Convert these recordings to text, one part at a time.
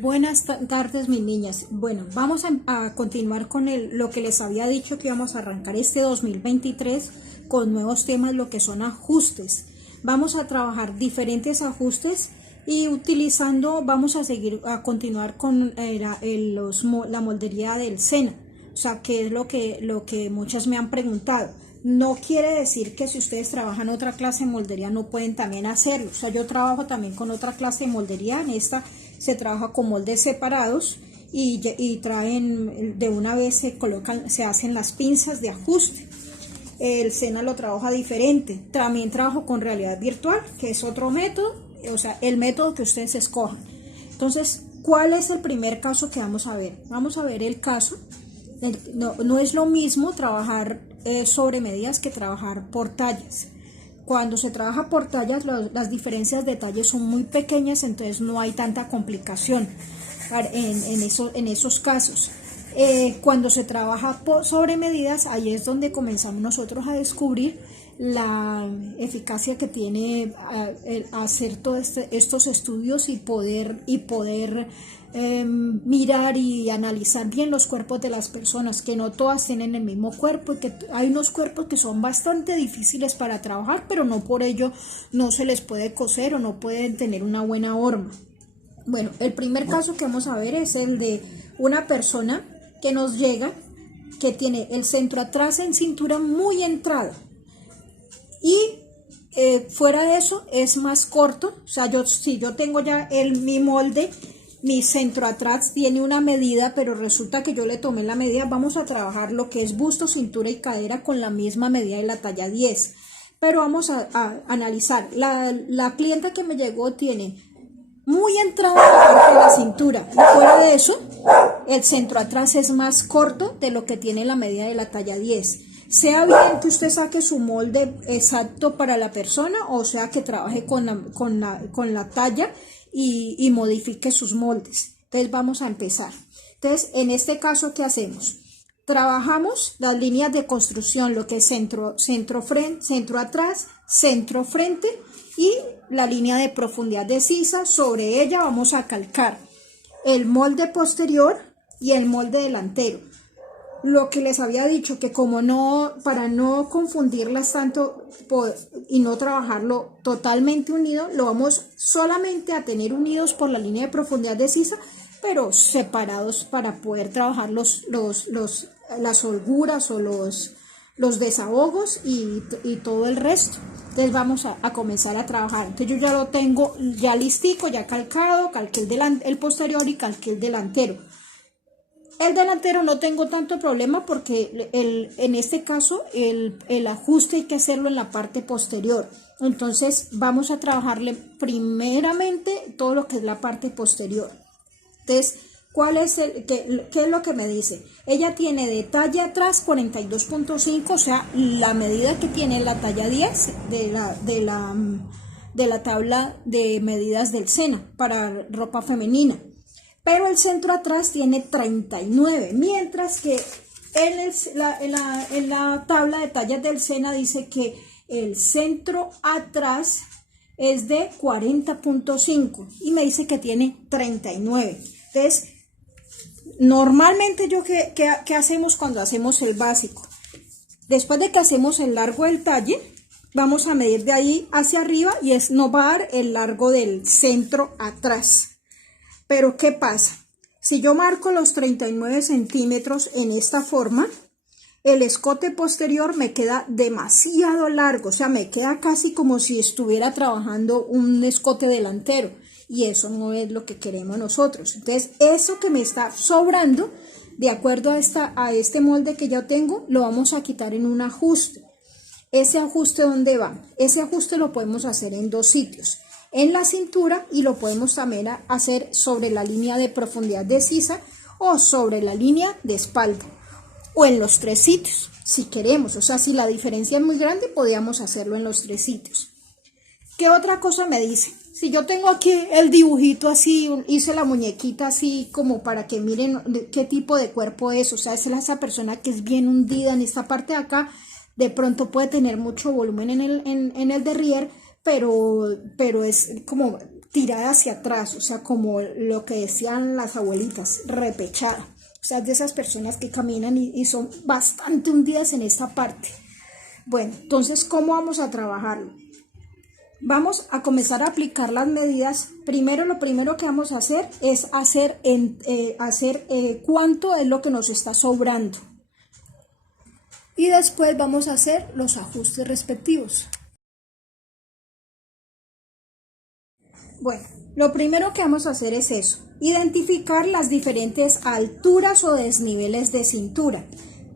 Buenas tardes, mis niñas. Bueno, vamos a continuar con lo que les había dicho que íbamos a arrancar este 2023 con nuevos temas, lo que son ajustes. Vamos a trabajar diferentes ajustes y vamos a continuar con la moldería del seno. O sea, que es lo que muchas me han preguntado. No quiere decir que si ustedes trabajan otra clase de moldería no pueden también hacerlo. O sea, yo trabajo también con otra clase de moldería. En esta se trabaja con moldes separados y traen de una vez se hacen las pinzas de ajuste. El SENA lo trabaja diferente. También trabajo con realidad virtual, que es otro método, o sea, el método que ustedes escojan. Entonces, ¿cuál es el primer caso que vamos a ver? Vamos a ver el caso. No es lo mismo trabajar sobre medidas que trabajar por tallas. Cuando se trabaja por tallas, las diferencias de talles son muy pequeñas, entonces no hay tanta complicación en esos casos. Cuando se trabaja sobre medidas, ahí es donde comenzamos nosotros a descubrir la eficacia que tiene hacer todos estos estudios y poder mirar y analizar bien los cuerpos de las personas, que no todas tienen el mismo cuerpo y que hay unos cuerpos que son bastante difíciles para trabajar, pero no por ello no se les puede coser o no pueden tener una buena horma. Bueno, el primer caso que vamos a ver es el de una persona que nos llega, que tiene el centro atrás en cintura muy entrado y fuera de eso es más corto. O sea, si yo tengo ya mi molde, mi centro atrás tiene una medida, pero resulta que yo le tomé la medida. Vamos a trabajar lo que es busto, cintura y cadera con la misma medida de la talla 10. Pero vamos a analizar. La clienta que me llegó tiene muy entrada la parte de la cintura. Y fuera de eso, el centro atrás es más corto de lo que tiene la medida de la talla 10. Sea bien que usted saque su molde exacto para la persona, o sea que trabaje con la talla y modifique sus moldes. Entonces vamos a empezar. Entonces, en este caso, ¿qué hacemos? Trabajamos las líneas de construcción, lo que es centro atrás, centro frente y la línea de profundidad de sisa. Sobre ella vamos a calcar el molde posterior y el molde delantero. Lo que les había dicho, que para no confundirlas tanto y no trabajarlo totalmente unido, lo vamos solamente a tener unidos por la línea de profundidad de sisa, pero separados para poder trabajar las holguras o los desahogos y todo el resto. Entonces vamos a comenzar a trabajar. Entonces yo ya lo tengo ya listico, ya calcado, calqué el posterior y calqué el delantero. El delantero no tengo tanto problema porque en este caso el ajuste hay que hacerlo en la parte posterior. Entonces vamos a trabajarle primeramente todo lo que es la parte posterior. Entonces, ¿qué es lo que me dice? Ella tiene de talla atrás 42.5, o sea, la medida que tiene la talla 10 de la tabla de medidas del SENA para ropa femenina. Pero el centro atrás tiene 39, mientras que en la tabla de tallas del SENA dice que el centro atrás es de 40.5 y me dice que tiene 39. Entonces, normalmente ¿qué hacemos cuando hacemos el básico? Después de que hacemos el largo del talle, vamos a medir de ahí hacia arriba y nos va a dar el largo del centro atrás. Pero ¿qué pasa? Si yo marco los 39 centímetros en esta forma, el escote posterior me queda demasiado largo, o sea, me queda casi como si estuviera trabajando un escote delantero, y eso no es lo que queremos nosotros. Entonces, eso que me está sobrando, de acuerdo a este molde que yo tengo, lo vamos a quitar en un ajuste. ¿Ese ajuste dónde va? Ese ajuste lo podemos hacer en dos sitios. En la cintura, y lo podemos también hacer sobre la línea de profundidad de sisa o sobre la línea de espalda, o en los tres sitios si queremos. O sea, si la diferencia es muy grande, podríamos hacerlo en los tres sitios. ¿Qué otra cosa me dice? Si yo tengo aquí el dibujito así, hice la muñequita así como para que miren qué tipo de cuerpo es. O sea, es esa persona que es bien hundida en esta parte de acá, de pronto puede tener mucho volumen en el derrier, pero es como tirada hacia atrás, o sea, como lo que decían las abuelitas, repechada. O sea, de esas personas que caminan y son bastante hundidas en esta parte. Bueno, entonces, ¿cómo vamos a trabajarlo? Vamos a comenzar a aplicar las medidas. Primero, lo primero que vamos a hacer es hacer cuánto es lo que nos está sobrando. Y después vamos a hacer los ajustes respectivos. Bueno, lo primero que vamos a hacer es eso, identificar las diferentes alturas o desniveles de cintura.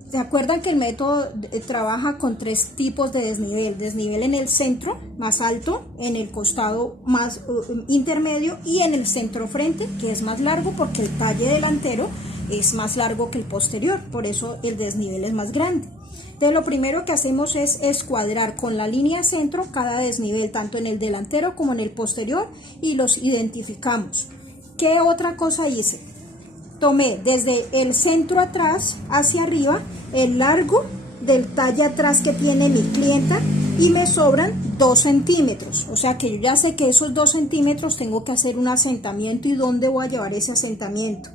¿Se acuerdan que el método trabaja con 3 tipos de desnivel? Desnivel en el centro, más alto, en el costado más intermedio y en el centro frente, que es más largo porque el talle delantero es más largo que el posterior, por eso el desnivel es más grande. Entonces lo primero que hacemos es escuadrar con la línea centro cada desnivel, tanto en el delantero como en el posterior, y los identificamos. ¿Qué otra cosa hice? Tomé desde el centro atrás hacia arriba el largo del talle atrás que tiene mi clienta y me sobran 2 centímetros. O sea que yo ya sé que esos 2 centímetros tengo que hacer un asentamiento. ¿Y dónde voy a llevar ese asentamiento?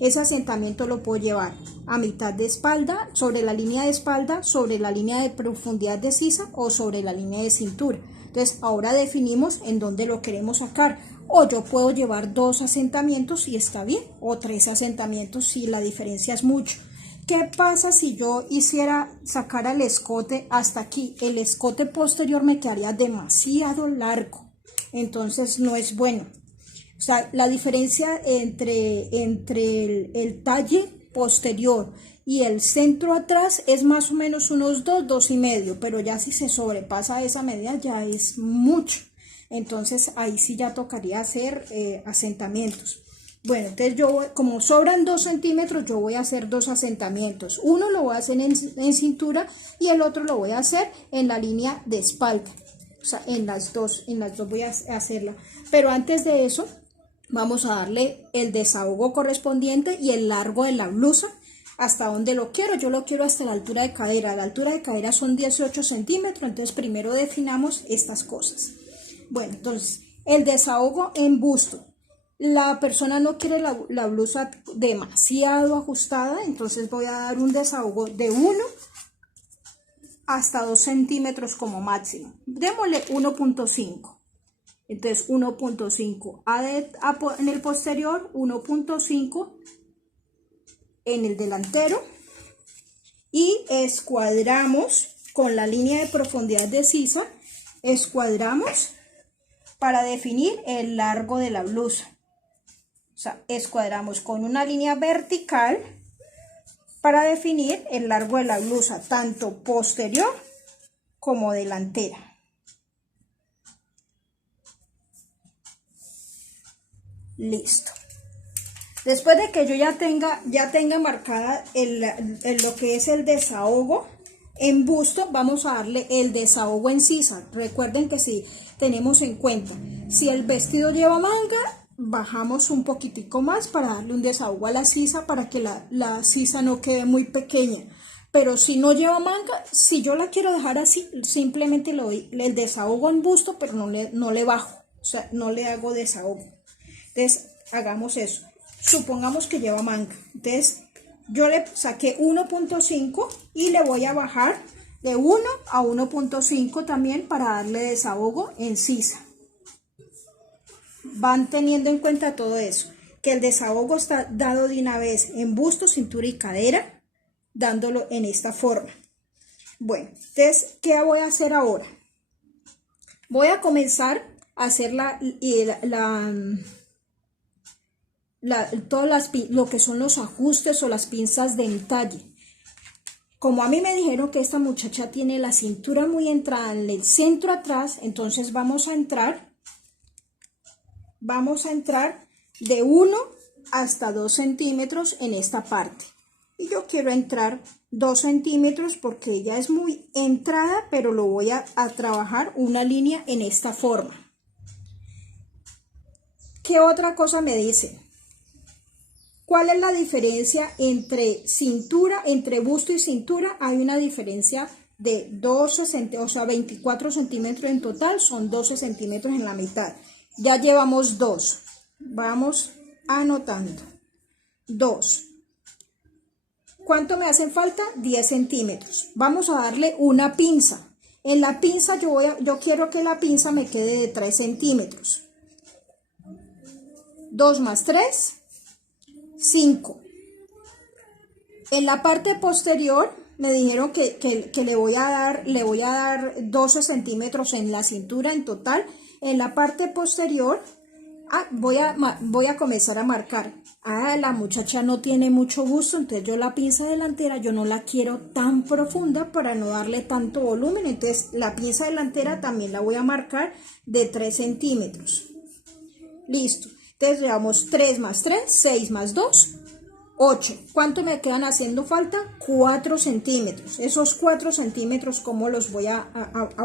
Ese asentamiento lo puedo llevar a mitad de espalda, sobre la línea de espalda, sobre la línea de profundidad de sisa o sobre la línea de cintura. Entonces ahora definimos en dónde lo queremos sacar. O yo puedo llevar 2 asentamientos y está bien, o 3 asentamientos si la diferencia es mucho. ¿Qué pasa si yo hiciera sacar el escote hasta aquí? El escote posterior me quedaría demasiado largo, entonces no es bueno. O sea, la diferencia entre el talle posterior y el centro atrás es más o menos unos 2,5, pero ya si se sobrepasa esa medida ya es mucho. Entonces ahí sí ya tocaría hacer asentamientos. Bueno, entonces yo, como sobran 2 centímetros, yo voy a hacer 2 asentamientos. Uno lo voy a hacer en cintura y el otro lo voy a hacer en la línea de espalda. O sea, en las dos voy a hacerla. Pero antes de eso, vamos a darle el desahogo correspondiente y el largo de la blusa. ¿Hasta dónde lo quiero? Yo lo quiero hasta la altura de cadera. La altura de cadera son 18 centímetros, entonces primero definamos estas cosas. Bueno, entonces, el desahogo en busto. La persona no quiere la blusa demasiado ajustada, entonces voy a dar un desahogo de 1 hasta 2 centímetros como máximo. Démosle 1,5. Entonces 1,5 en el posterior, 1,5 en el delantero y escuadramos con la línea de profundidad de sisa, escuadramos para definir el largo de la blusa. O sea, escuadramos con una línea vertical para definir el largo de la blusa, tanto posterior como delantera. Listo. Después de que yo ya tenga marcada lo que es el desahogo en busto, vamos a darle el desahogo en sisa. Recuerden que si tenemos en cuenta, si el vestido lleva manga, bajamos un poquitico más para darle un desahogo a la sisa para que la sisa no quede muy pequeña. Pero si no lleva manga, si yo la quiero dejar así, simplemente le doy el desahogo en busto, pero no le bajo, o sea, no le hago desahogo. Entonces, hagamos eso. Supongamos que lleva manga. Entonces, yo le saqué 1,5 y le voy a bajar de 1 a 1,5 también para darle desahogo en sisa. Van teniendo en cuenta todo eso, que el desahogo está dado de una vez en busto, cintura y cadera, dándolo en esta forma. Bueno, entonces, ¿qué voy a hacer ahora? Voy a comenzar a hacer lo que son los ajustes o las pinzas de entalle. Como a mí me dijeron que esta muchacha tiene la cintura muy entrada en el centro atrás, entonces vamos a entrar de 1 hasta 2 centímetros en esta parte. Y yo quiero entrar 2 centímetros porque ella es muy entrada, pero lo voy a trabajar una línea en esta forma. ¿Qué otra cosa me dice? ¿Cuál es la diferencia entre cintura, entre busto y cintura? Hay una diferencia de 12 centímetros, o sea, 24 centímetros en total, son 12 centímetros en la mitad. Ya llevamos 2. Vamos anotando. 2. ¿Cuánto me hacen falta? 10 centímetros. Vamos a darle una pinza. En la pinza yo quiero que la pinza me quede de 3 centímetros. 2 más 3, 5. En la parte posterior me dijeron que le voy a dar 12 centímetros en la cintura en total. En la parte posterior voy a comenzar a marcar. La muchacha no tiene mucho gusto, entonces yo la pinza delantera yo no la quiero tan profunda para no darle tanto volumen. Entonces la pinza delantera también la voy a marcar de 3 centímetros. Listo. Entonces llevamos 3 más 3, 6 más 2, 8. ¿Cuánto me quedan haciendo falta? 4 centímetros. Esos 4 centímetros, ¿cómo los voy a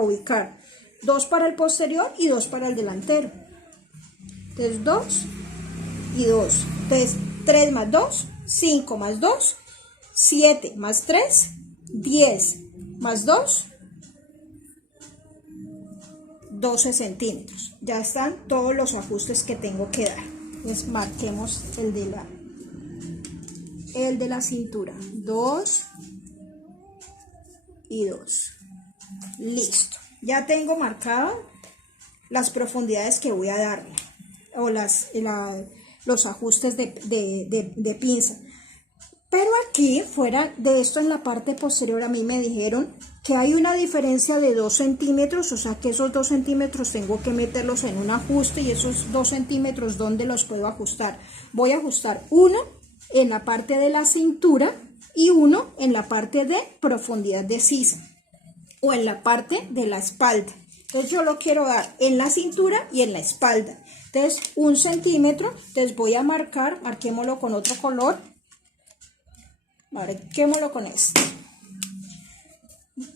ubicar? 2 para el posterior y 2 para el delantero. Entonces 2 y 2. Entonces 3 más 2, 5 más 2, 7 más 3, 10 más 2, 12 centímetros. Ya están todos los ajustes que tengo que dar. Entonces marquemos el de la cintura. 2 y 2. Listo. Ya tengo marcado las profundidades que voy a darle o los ajustes de pinza. Pero aquí, fuera de esto, en la parte posterior, a mí me dijeron que hay una diferencia de 2 centímetros, o sea que esos 2 centímetros tengo que meterlos en un ajuste. Y esos 2 centímetros, ¿dónde los puedo ajustar? Voy a ajustar uno en la parte de la cintura y uno en la parte de profundidad de sisa o en la parte de la espalda. Entonces yo lo quiero dar en la cintura y en la espalda. Entonces 1 centímetro, entonces voy a marquémoslo con otro color. Marquémoslo con este.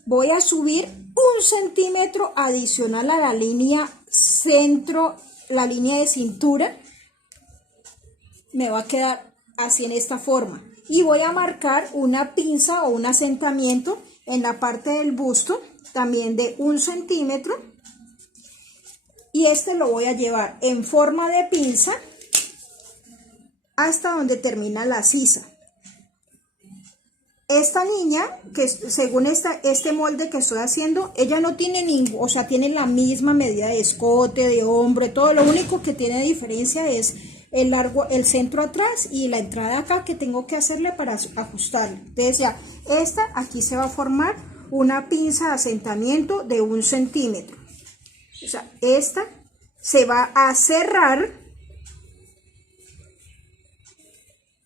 Voy a subir 1 centímetro adicional a la línea centro, la línea de cintura. Me va a quedar así en esta forma. Y voy a marcar una pinza o un asentamiento en la parte del busto, también de 1 centímetro. Y este lo voy a llevar en forma de pinza hasta donde termina la sisa. Esta niña, que según este molde que estoy haciendo, ella no tiene ningún, o sea, tiene la misma medida de escote, de hombro, todo. Lo único que tiene diferencia es el centro atrás y la entrada acá que tengo que hacerle para ajustarle. Entonces ya, aquí se va a formar una pinza de asentamiento de 1 centímetro. O sea, esta se va a cerrar.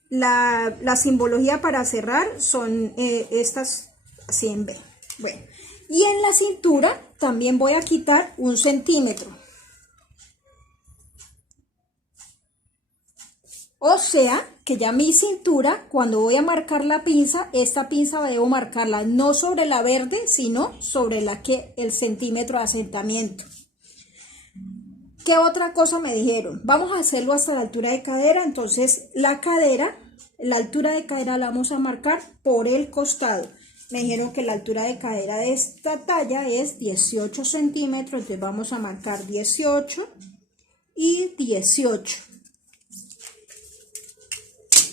La simbología para cerrar son estas así en B. Bueno, y en la cintura también voy a quitar 1 centímetro. O sea que ya mi cintura, cuando voy a marcar la pinza, esta pinza debo marcarla no sobre la verde, sino sobre el centímetro de asentamiento. ¿Qué otra cosa me dijeron? Vamos a hacerlo hasta la altura de cadera. Entonces la altura de cadera la vamos a marcar por el costado. Me dijeron que la altura de cadera de esta talla es 18 centímetros. Entonces vamos a marcar 18 y 18.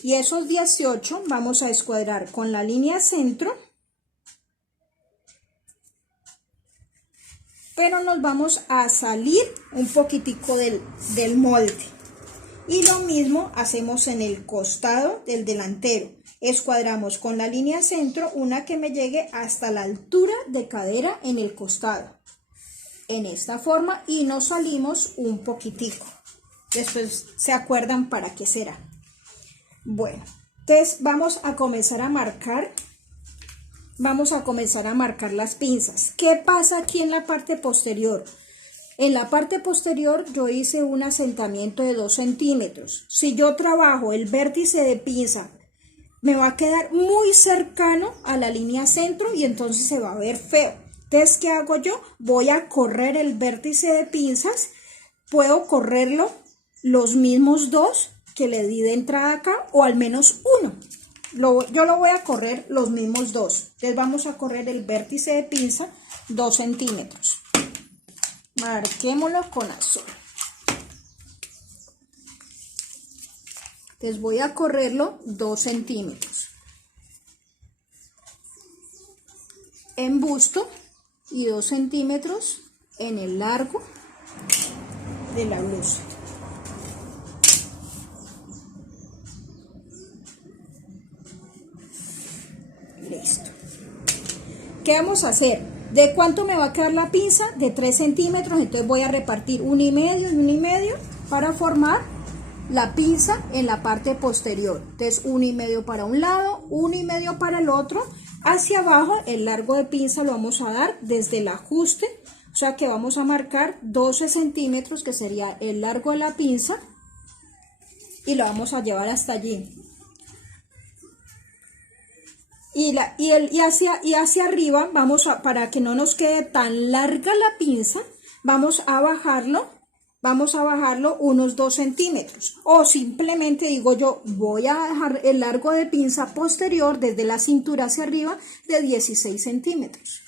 Y esos 18 vamos a escuadrar con la línea centro. Pero nos vamos a salir un poquitico del molde. Y lo mismo hacemos en el costado del delantero. Escuadramos con la línea centro una que me llegue hasta la altura de cadera en el costado. En esta forma, y nos salimos un poquitico. Después se acuerdan para qué será. Bueno, entonces vamos a comenzar a marcar. Vamos a comenzar a marcar las pinzas. ¿Qué pasa aquí en la parte posterior? En la parte posterior yo hice un asentamiento de 2 centímetros. Si yo trabajo el vértice de pinza, me va a quedar muy cercano a la línea centro y entonces se va a ver feo. Entonces, ¿qué hago yo? Voy a correr el vértice de pinzas. Puedo correrlo los mismos 2 que le di de entrada acá, o al menos 1. Yo lo voy a correr los mismos 2. Entonces vamos a correr el vértice de pinza 2 centímetros. Marquémoslo con azul. Entonces voy a correrlo 2 centímetros en busto y 2 centímetros en el largo de la blusa. Listo. ¿Qué vamos a hacer? ¿De cuánto me va a quedar la pinza? De 3 centímetros, entonces voy a repartir 1,5 y 1,5 para formar la pinza en la parte posterior. Entonces 1,5 para un lado, 1,5 para el otro. Hacia abajo el largo de pinza lo vamos a dar desde el ajuste, o sea que vamos a marcar 12 centímetros, que sería el largo de la pinza, y lo vamos a llevar hasta allí. Y hacia arriba, para que no nos quede tan larga la pinza, vamos a bajarlo unos 2 centímetros. O simplemente digo yo, voy a dejar el largo de pinza posterior desde la cintura hacia arriba de 16 centímetros.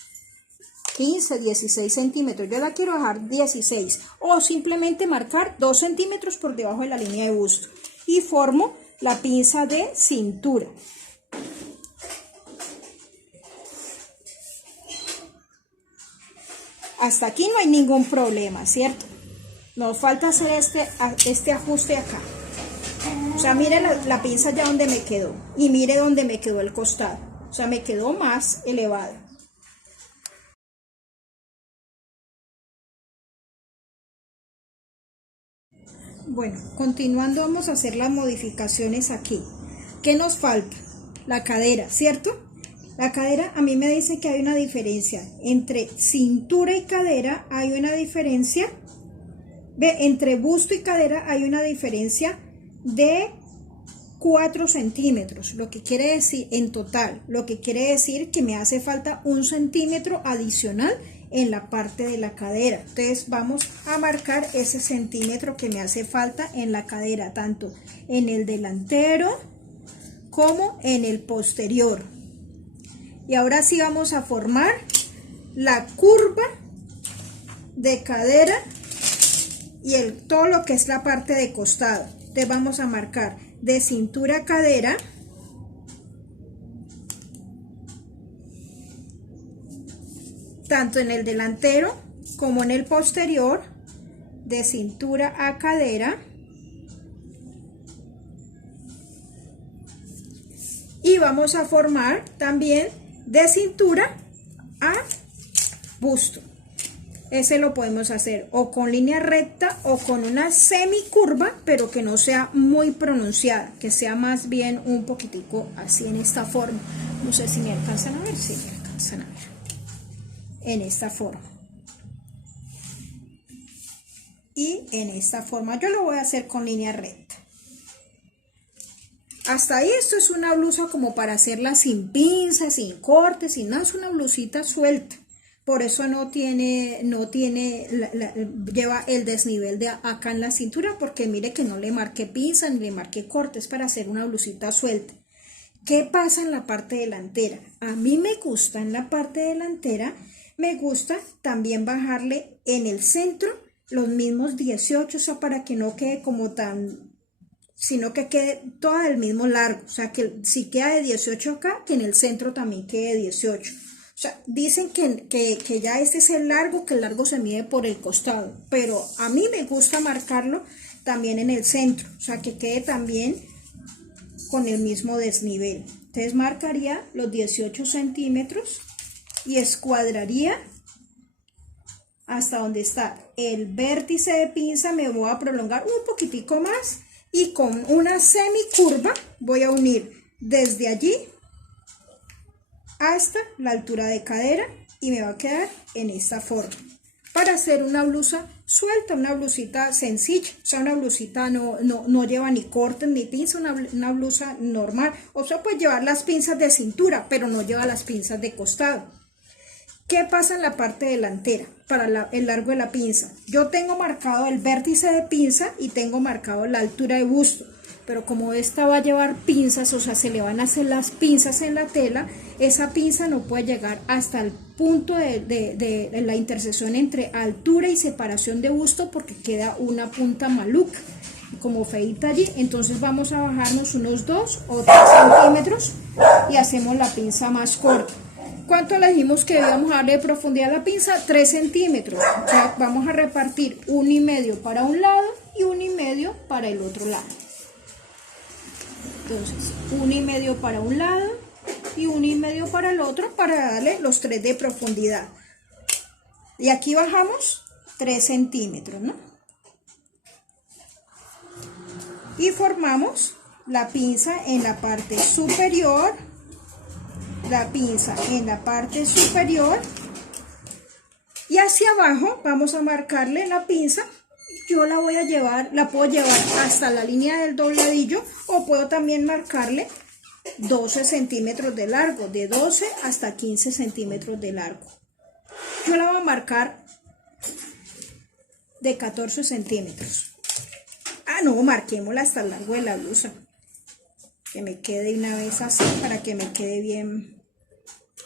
15, 16 centímetros. Yo la quiero dejar 16. O simplemente marcar 2 centímetros por debajo de la línea de busto. Y formo la pinza de cintura. Hasta aquí no hay ningún problema, ¿cierto? Nos falta hacer este ajuste acá. O sea, mire la pinza ya donde me quedó. Y mire donde me quedó el costado. O sea, me quedó más elevado. Bueno, continuando vamos a hacer las modificaciones aquí. ¿Qué nos falta? La cadera, ¿cierto? La cadera, a mí me dice que hay una diferencia entre cintura y cadera, hay una diferencia, entre busto y cadera hay una diferencia de 4 centímetros, lo que quiere decir en total, lo que quiere decir que me hace falta 1 centímetro adicional en la parte de la cadera. Entonces vamos a marcar ese centímetro que me hace falta en la cadera, tanto en el delantero como en el posterior. Y ahora sí vamos a formar la curva de cadera y todo lo que es la parte de costado. Entonces vamos a marcar de cintura a cadera, tanto en el delantero como en el posterior, de cintura a cadera. Y vamos a formar también de cintura a busto. Ese lo podemos hacer o con línea recta o con una semicurva, pero que no sea muy pronunciada, que sea más bien un poquitico así en esta forma. No sé si me alcanzan a ver, sí me alcanzan a ver. En esta forma. Y en esta forma yo lo voy a hacer con línea recta. Hasta ahí esto es una blusa como para hacerla sin pinzas, sin cortes, sin nada, es una blusita suelta. Por eso lleva el desnivel de acá en la cintura, porque mire que no le marqué pinzas ni le marqué cortes, para hacer una blusita suelta. ¿Qué pasa en la parte delantera? A mí me gusta en la parte delantera, me gusta también bajarle en el centro los mismos 18, o sea, para que no quede como tan, sino que quede toda del mismo largo, o sea, que si queda de 18 acá, que en el centro también quede 18. O sea, dicen que ya este es el largo, que el largo se mide por el costado, pero a mí me gusta marcarlo también en el centro, o sea, que quede también con el mismo desnivel. Entonces marcaría los 18 centímetros y escuadraría hasta donde está el vértice de pinza. Me voy a prolongar un poquitico más y con una semicurva voy a unir desde allí hasta la altura de cadera y me va a quedar en esta forma para hacer una blusa suelta, una blusita sencilla. O sea, una blusita no lleva ni cortes ni pinzas, una blusa normal. O sea, puede llevar las pinzas de cintura, pero no lleva las pinzas de costado. ¿Qué pasa en la parte delantera para el largo de la pinza? Yo tengo marcado el vértice de pinza y tengo marcado la altura de busto, pero como esta va a llevar pinzas, o sea, se le van a hacer las pinzas en la tela, esa pinza no puede llegar hasta el punto de la intersección entre altura y separación de busto, porque queda una punta maluca. como feita allí. Entonces vamos a bajarnos unos 2 o 3 centímetros y hacemos la pinza más corta. ¿Cuánto le dijimos que íbamos a darle de profundidad a la pinza? 3 centímetros. O sea, vamos a repartir 1,5 para un lado y 1,5 para el otro lado. Entonces 1,5 para un lado y 1,5 para el otro, para darle los 3 de profundidad. Y aquí bajamos 3 centímetros, ¿no? Y formamos la pinza en la parte superior, la pinza en la parte superior, y hacia abajo vamos a marcarle la pinza. Yo la voy a llevar, la puedo llevar hasta la línea del dobladillo, o puedo también marcarle 12 centímetros de largo, de 12 hasta 15 centímetros de largo. Yo la voy a marcar de 14 centímetros. Ah, no, marquémosla hasta el largo de la blusa, que me quede una vez así, para que me quede bien.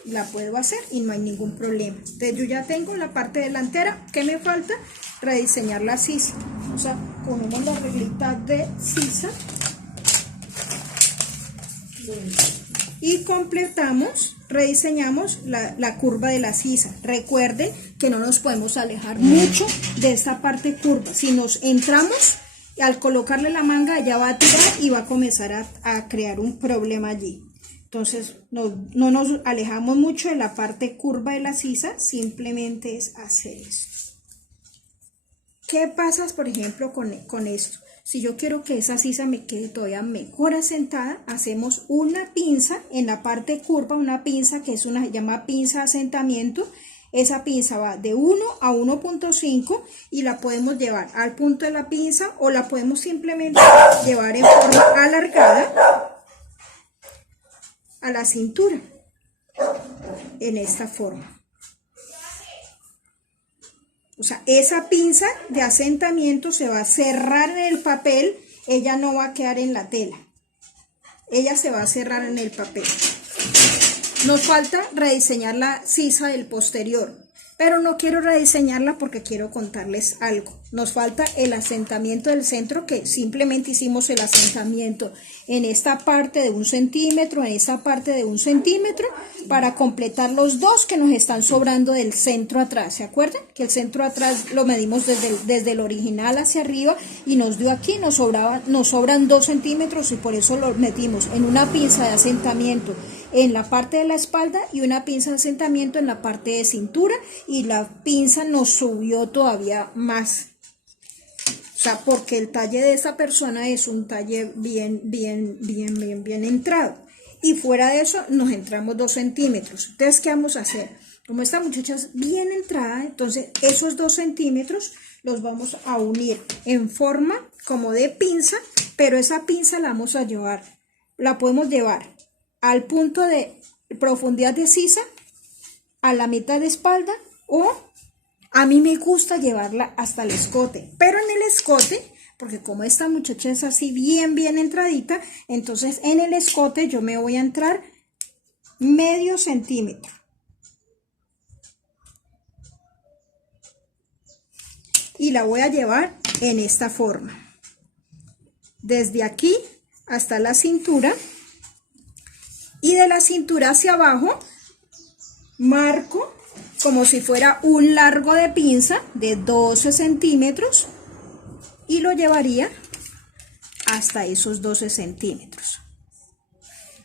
La puedo hacer y no hay ningún problema. Entonces yo ya tengo la parte delantera. ¿Qué me falta? Rediseñar la sisa. O sea, ponemos la reglita de sisa y completamos, rediseñamos la curva de la sisa. Recuerden que no nos podemos alejar mucho de esta parte curva. Si nos entramos, al colocarle la manga ya va a tirar y va a comenzar a crear un problema allí. Entonces no nos alejamos mucho de la parte curva de la sisa, simplemente es hacer esto. ¿Qué pasa, por ejemplo, con esto? Si yo quiero que esa sisa me quede todavía mejor asentada, hacemos una pinza en la parte curva, una pinza que se llama pinza de asentamiento. Esa pinza va de 1 a 1,5 y la podemos llevar al punto de la pinza, o la podemos simplemente llevar en forma alargada a la cintura, en esta forma. O sea, esa pinza de asentamiento se va a cerrar en el papel, ella no va a quedar en la tela, ella se va a cerrar en el papel. Nos falta rediseñar la sisa del posterior, pero no quiero rediseñarla porque quiero contarles algo. Nos falta el asentamiento del centro, que simplemente hicimos el asentamiento en esta parte de 1 centímetro, en esta parte de 1 centímetro, para completar los 2 que nos están sobrando del centro atrás. ¿Se acuerdan? Que el centro atrás lo medimos desde el original hacia arriba y nos dio aquí, nos sobran 2 centímetros, y por eso lo metimos en una pinza de asentamiento en la parte de la espalda y una pinza de asentamiento en la parte de cintura, y la pinza nos subió todavía más. O sea, porque el talle de esa persona es un talle bien entrado. Y fuera de eso nos entramos 2 centímetros. Entonces, ¿qué vamos a hacer? Como esta muchacha es bien entrada, entonces esos 2 centímetros los vamos a unir en forma como de pinza, pero esa pinza la vamos a llevar, la podemos llevar al punto de profundidad de sisa, a la mitad de espalda, o a mí me gusta llevarla hasta el escote, pero en el escote, porque como esta muchacha es así bien entradita, entonces en el escote yo me voy a entrar medio centímetro. Y la voy a llevar en esta forma, desde aquí hasta la cintura, y de la cintura hacia abajo marco como si fuera un largo de pinza de 12 centímetros y lo llevaría hasta esos 12 centímetros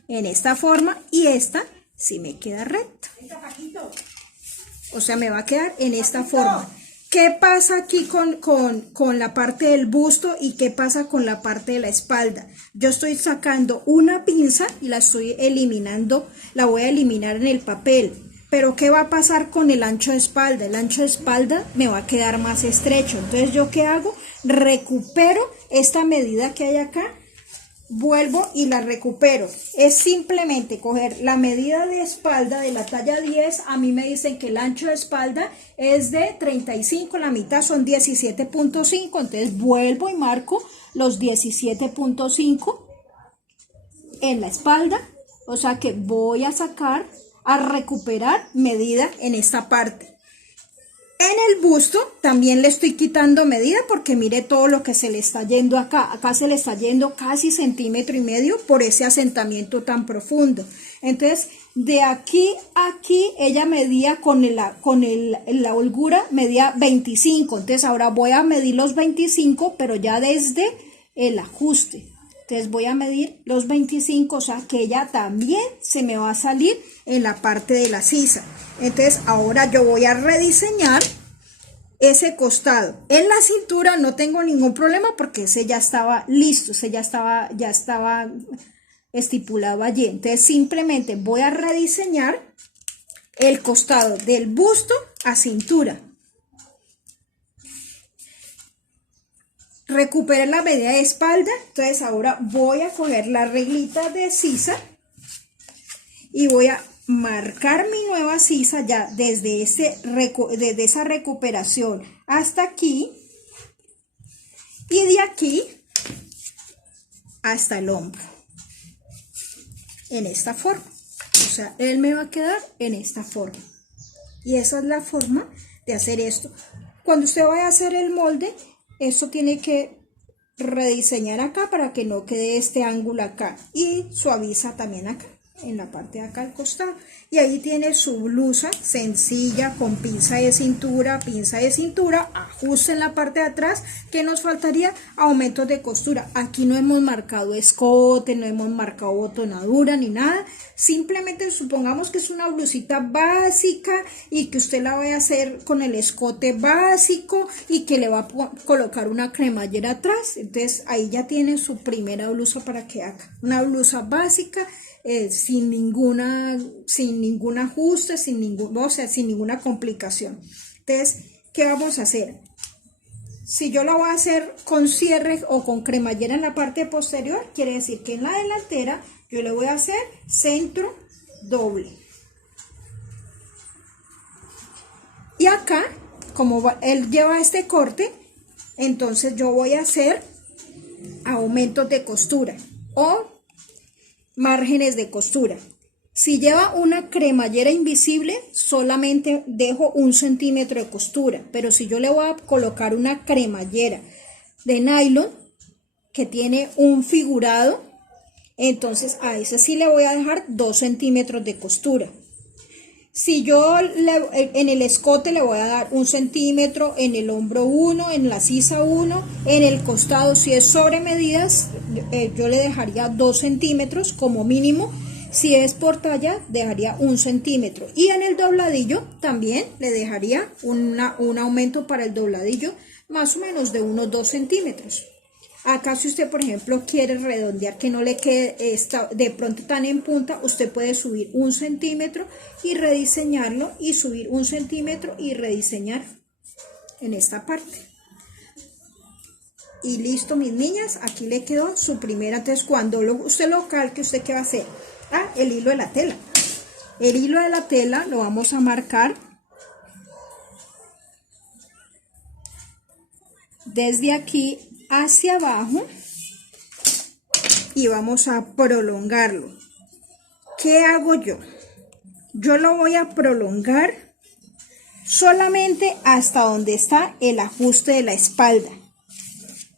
en esta forma, y esta sí me queda recta, o sea, me va a quedar en esta forma. ¿Qué pasa aquí con la parte del busto y qué pasa con la parte de la espalda? Yo estoy sacando una pinza y la estoy eliminando, la voy a eliminar en el papel. Pero ¿qué va a pasar con el ancho de espalda? El ancho de espalda me va a quedar más estrecho. Entonces, ¿yo qué hago? Recupero esta medida que hay acá, vuelvo y la recupero. Es simplemente coger la medida de espalda de la talla 10. A mí me dicen que el ancho de espalda es de 35, la mitad son 17.5. Entonces vuelvo y marco los 17.5 en la espalda. O sea que voy a sacar, a recuperar medida en esta parte. En el busto también le estoy quitando medida porque mire todo lo que se le está yendo acá. Acá se le está yendo casi 1,5 centímetros por ese asentamiento tan profundo. Entonces, de aquí a aquí, ella medía la holgura, medía 25. Entonces, ahora voy a medir los 25, pero ya desde el ajuste. Entonces, voy a medir los 25, o sea, que ella también se me va a salir en la parte de la sisa. Entonces, ahora yo voy a rediseñar ese costado. En la cintura no tengo ningún problema porque ese ya estaba listo, ese ya estaba estipulado allí. Entonces simplemente voy a rediseñar el costado del busto a cintura. Recuperé la medida de espalda. Entonces ahora voy a coger la reglita de sisa y voy a marcar mi nueva sisa ya desde esa recuperación hasta aquí y de aquí hasta el hombro en esta forma. O sea, él me va a quedar en esta forma y esa es la forma de hacer esto. Cuando usted vaya a hacer el molde, esto tiene que rediseñar acá para que no quede este ángulo acá y suaviza también acá en la parte de acá al costado. Y ahí tiene su blusa sencilla con pinza de cintura, ajuste en la parte de atrás. Que nos faltaría aumentos de costura. Aquí no hemos marcado escote, no hemos marcado botonadura ni nada. Simplemente supongamos que es una blusita básica y que usted la vaya a hacer con el escote básico y que le va a colocar una cremallera atrás. Entonces ahí ya tiene su primera blusa para que haga una blusa básica. Sin ningún ajuste, sin ninguna complicación. Entonces, ¿qué vamos a hacer? Si yo lo voy a hacer con cierre o con cremallera en la parte posterior, quiere decir que en la delantera yo le voy a hacer centro doble. Y acá, como él lleva este corte, entonces yo voy a hacer aumentos de costura o márgenes de costura. Si lleva una cremallera invisible, solamente dejo 1 centímetro de costura, pero si yo le voy a colocar una cremallera de nylon que tiene un figurado, entonces a ese sí le voy a dejar 2 centímetros de costura. Si yo en el escote le voy a dar 1 centímetro, en el hombro 1, en la sisa 1, en el costado, si es sobre medidas, yo le dejaría 2 centímetros como mínimo. Si es por talla, dejaría 1 centímetro. Y en el dobladillo también le dejaría un aumento para el dobladillo más o menos de unos 2 centímetros. Acá si usted, por ejemplo, quiere redondear que no le quede de pronto tan en punta, usted puede subir 1 centímetro y rediseñarlo y subir 1 centímetro y rediseñar en esta parte. Y listo, mis niñas, aquí le quedó su primera. Entonces, cuando usted lo calque, ¿usted qué va a hacer? El hilo de la tela. El hilo de la tela lo vamos a marcar desde aquí hacia abajo y vamos a prolongarlo. ¿Qué hago yo? Yo lo voy a prolongar solamente hasta donde está el ajuste de la espalda.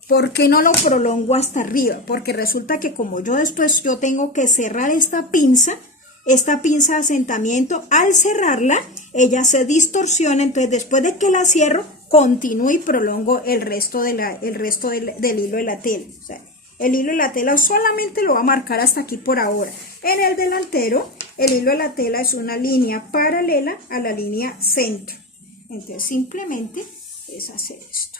¿Por qué no lo prolongo hasta arriba? Porque resulta que como yo después tengo que cerrar esta pinza de asentamiento, al cerrarla ella se distorsiona, entonces después de que la cierro, continúo y prolongo el resto del hilo de la tela. O sea, el hilo de la tela solamente lo va a marcar hasta aquí por ahora. En el delantero, el hilo de la tela es una línea paralela a la línea centro. Entonces simplemente es hacer esto.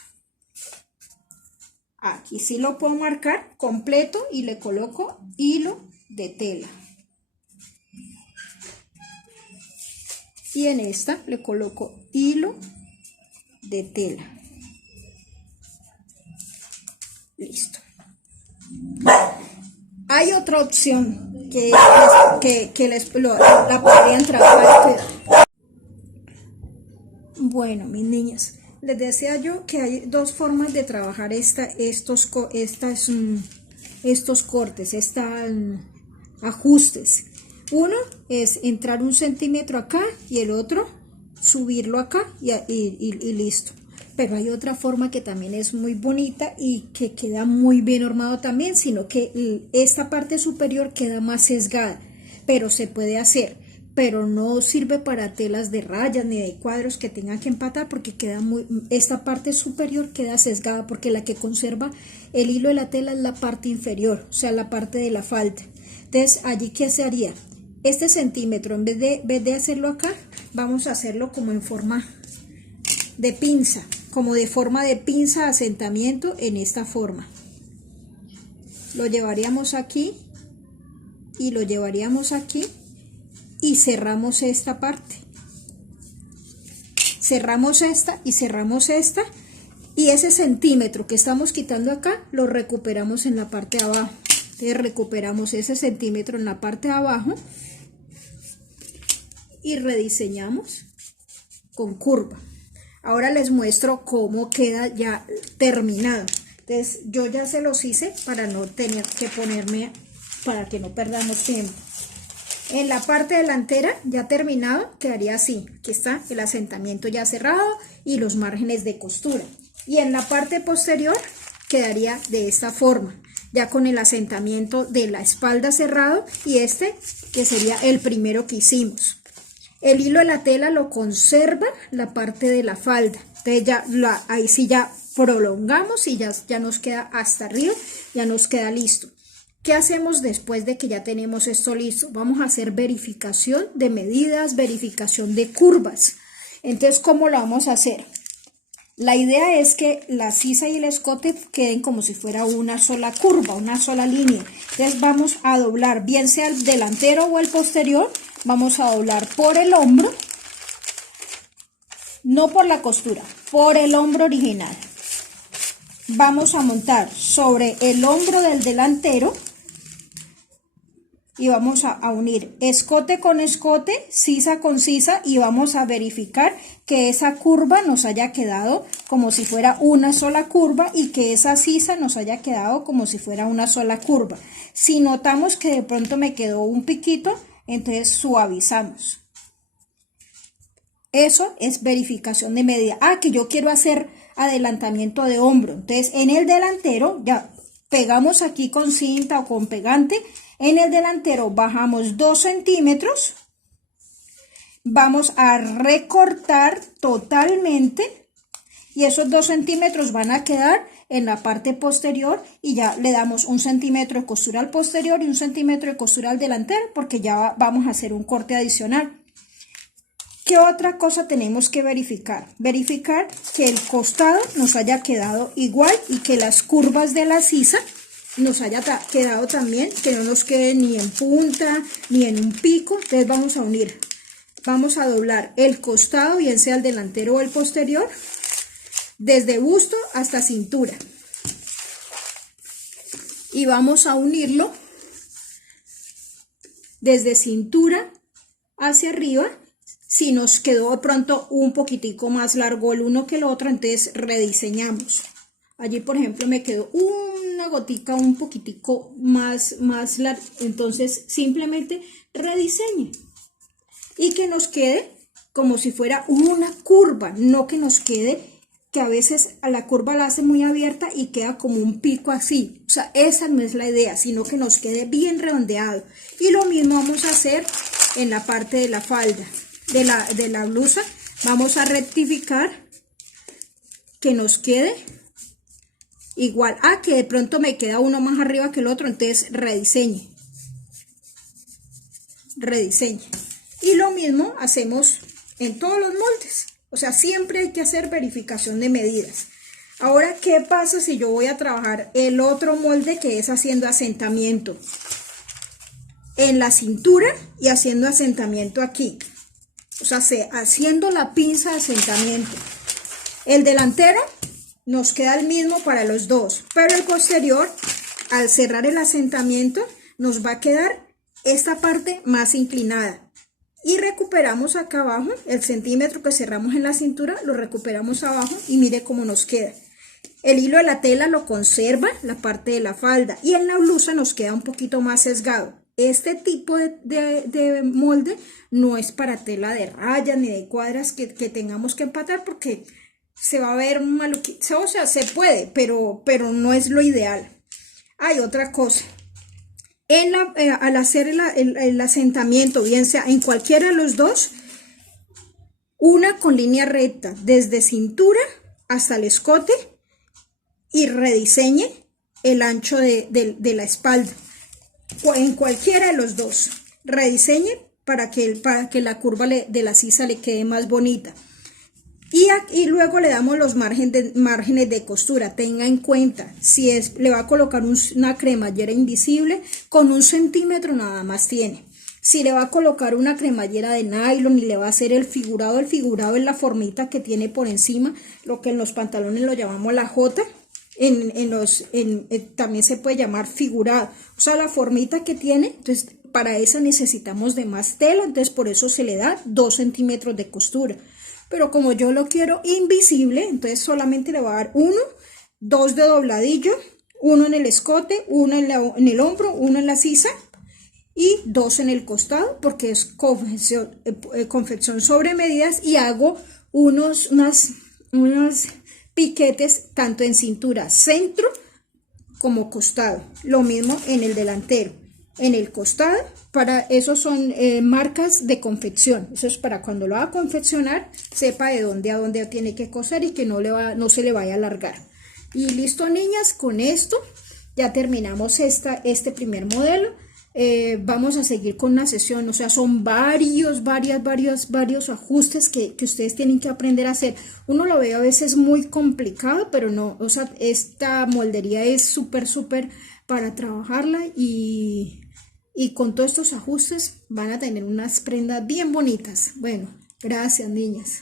Aquí sí lo puedo marcar completo y le coloco hilo de tela. Y en esta le coloco hilo de tela. Listo. Hay otra opción que la podrían trabajar. Bueno, mis niñas, les decía yo que hay dos formas de trabajar estos cortes, ajustes. Uno es entrar 1 centímetro acá y el otro subirlo acá y listo. Pero hay otra forma que también es muy bonita y que queda muy bien armado también, sino que esta parte superior queda más sesgada, pero se puede hacer, pero no sirve para telas de rayas ni de cuadros que tengan que empatar, porque queda esta parte superior queda sesgada, porque la que conserva el hilo de la tela es la parte inferior, o sea, la parte de la falda. Entonces, allí, ¿qué se haría? Este centímetro, en vez de hacerlo acá, vamos a hacerlo como en forma de pinza, como de forma de pinza de asentamiento, en esta forma. Lo llevaríamos aquí y lo llevaríamos aquí y cerramos esta parte. Cerramos esta y cerramos esta, y ese centímetro que estamos quitando acá lo recuperamos en la parte de abajo. Entonces recuperamos ese centímetro en la parte de abajo y rediseñamos con curva. Ahora les muestro cómo queda ya terminado. Entonces yo ya se los hice para no tener que ponerme, para que no perdamos tiempo. En la parte delantera ya terminado quedaría así. Aquí está el asentamiento ya cerrado y los márgenes de costura. Y en la parte posterior quedaría de esta forma, ya con el asentamiento de la espalda cerrado, y este que sería el primero que hicimos. El hilo de la tela lo conserva la parte de la falda. Entonces ya ahí sí ya prolongamos y ya nos queda hasta arriba, ya nos queda listo. ¿Qué hacemos después de que ya tenemos esto listo? Vamos a hacer verificación de medidas, verificación de curvas. Entonces, ¿cómo lo vamos a hacer? La idea es que la sisa y el escote queden como si fuera una sola curva, una sola línea. Entonces vamos a doblar, bien sea el delantero o el posterior, vamos a doblar por el hombro, no por la costura, por el hombro original. Vamos a montar sobre el hombro del delantero y vamos a unir escote con escote, sisa con sisa, y vamos a verificar que esa curva nos haya quedado como si fuera una sola curva y que esa sisa nos haya quedado como si fuera una sola curva. Si notamos que de pronto me quedó un piquito, entonces suavizamos. Eso es verificación de medida. Que yo quiero hacer adelantamiento de hombro. Entonces en el delantero ya pegamos aquí con cinta o con pegante. En el delantero bajamos 2 centímetros, vamos a recortar totalmente y esos 2 centímetros van a quedar en la parte posterior, y ya le damos 1 centímetro de costura al posterior y 1 centímetro de costura al delantero, porque ya vamos a hacer un corte adicional. ¿Qué otra cosa tenemos que verificar? Verificar que el costado nos haya quedado igual y que las curvas de la sisa nos haya quedado también, que no nos quede ni en punta ni en un pico. Entonces vamos a unir, vamos a doblar el costado, bien sea el delantero o el posterior, desde busto hasta cintura, y vamos a unirlo desde cintura hacia arriba. Si nos quedó de pronto un poquitico más largo el uno que el otro, entonces rediseñamos. Allí, por ejemplo, me quedó una gotica un poquitico más larga, entonces simplemente rediseñe y que nos quede como si fuera una curva, no que nos quede, que a veces a la curva la hace muy abierta y queda como un pico así. O sea, esa no es la idea, sino que nos quede bien redondeado. Y lo mismo vamos a hacer en la parte de la falda, de la blusa. Vamos a rectificar que nos quede igual. Que de pronto me queda uno más arriba que el otro, entonces rediseñe. Y lo mismo hacemos en todos los moldes. O sea, siempre hay que hacer verificación de medidas. Ahora, ¿qué pasa si yo voy a trabajar el otro molde, que es haciendo asentamiento en la cintura y haciendo asentamiento aquí? O sea, haciendo la pinza de asentamiento. El delantero nos queda el mismo para los dos, pero el posterior, al cerrar el asentamiento, nos va a quedar esta parte más inclinada. Y recuperamos acá abajo el centímetro que cerramos en la cintura, lo recuperamos abajo y mire cómo nos queda. El hilo de la tela lo conserva la parte de la falda y en la blusa nos queda un poquito más sesgado. este tipo de molde no es para tela de rayas ni de cuadras que tengamos que empatar, porque se va a ver maluquito. O sea, se puede, pero no es lo ideal. Hay otra cosa. Al hacer el asentamiento, bien sea en cualquiera de los dos, una con línea recta desde cintura hasta el escote y rediseñe el ancho de la espalda. En cualquiera de los dos, rediseñe para que la curva de la sisa le quede más bonita. Y luego le damos los márgenes de costura. Tenga en cuenta, si le va a colocar una cremallera invisible, con 1 centímetro nada más tiene. Si le va a colocar una cremallera de nylon y le va a hacer el figurado es la formita que tiene por encima, lo que en los pantalones lo llamamos la J. También se puede llamar figurado, o sea, la formita que tiene. Entonces, para eso necesitamos de más tela, entonces por eso se le da 2 centímetros de costura. Pero como yo lo quiero invisible, entonces solamente le voy a dar 2 de dobladillo, 1 en el escote, 1 en el hombro, 1 en la sisa y 2 en el costado, porque es confección sobre medidas, y hago unos piquetes tanto en cintura, centro como costado. Lo mismo en el delantero, en el costado. Para eso son marcas de confección. Eso es para cuando lo va a confeccionar, sepa de dónde a dónde tiene que coser y que no se le vaya a alargar. Y listo, niñas, con esto ya terminamos este primer modelo. Vamos a seguir con una sesión, o sea, son varios ajustes que ustedes tienen que aprender a hacer. Uno lo ve a veces muy complicado, pero no, o sea, esta moldería es súper para trabajarla, y con todos estos ajustes van a tener unas prendas bien bonitas. Bueno, gracias, niñas.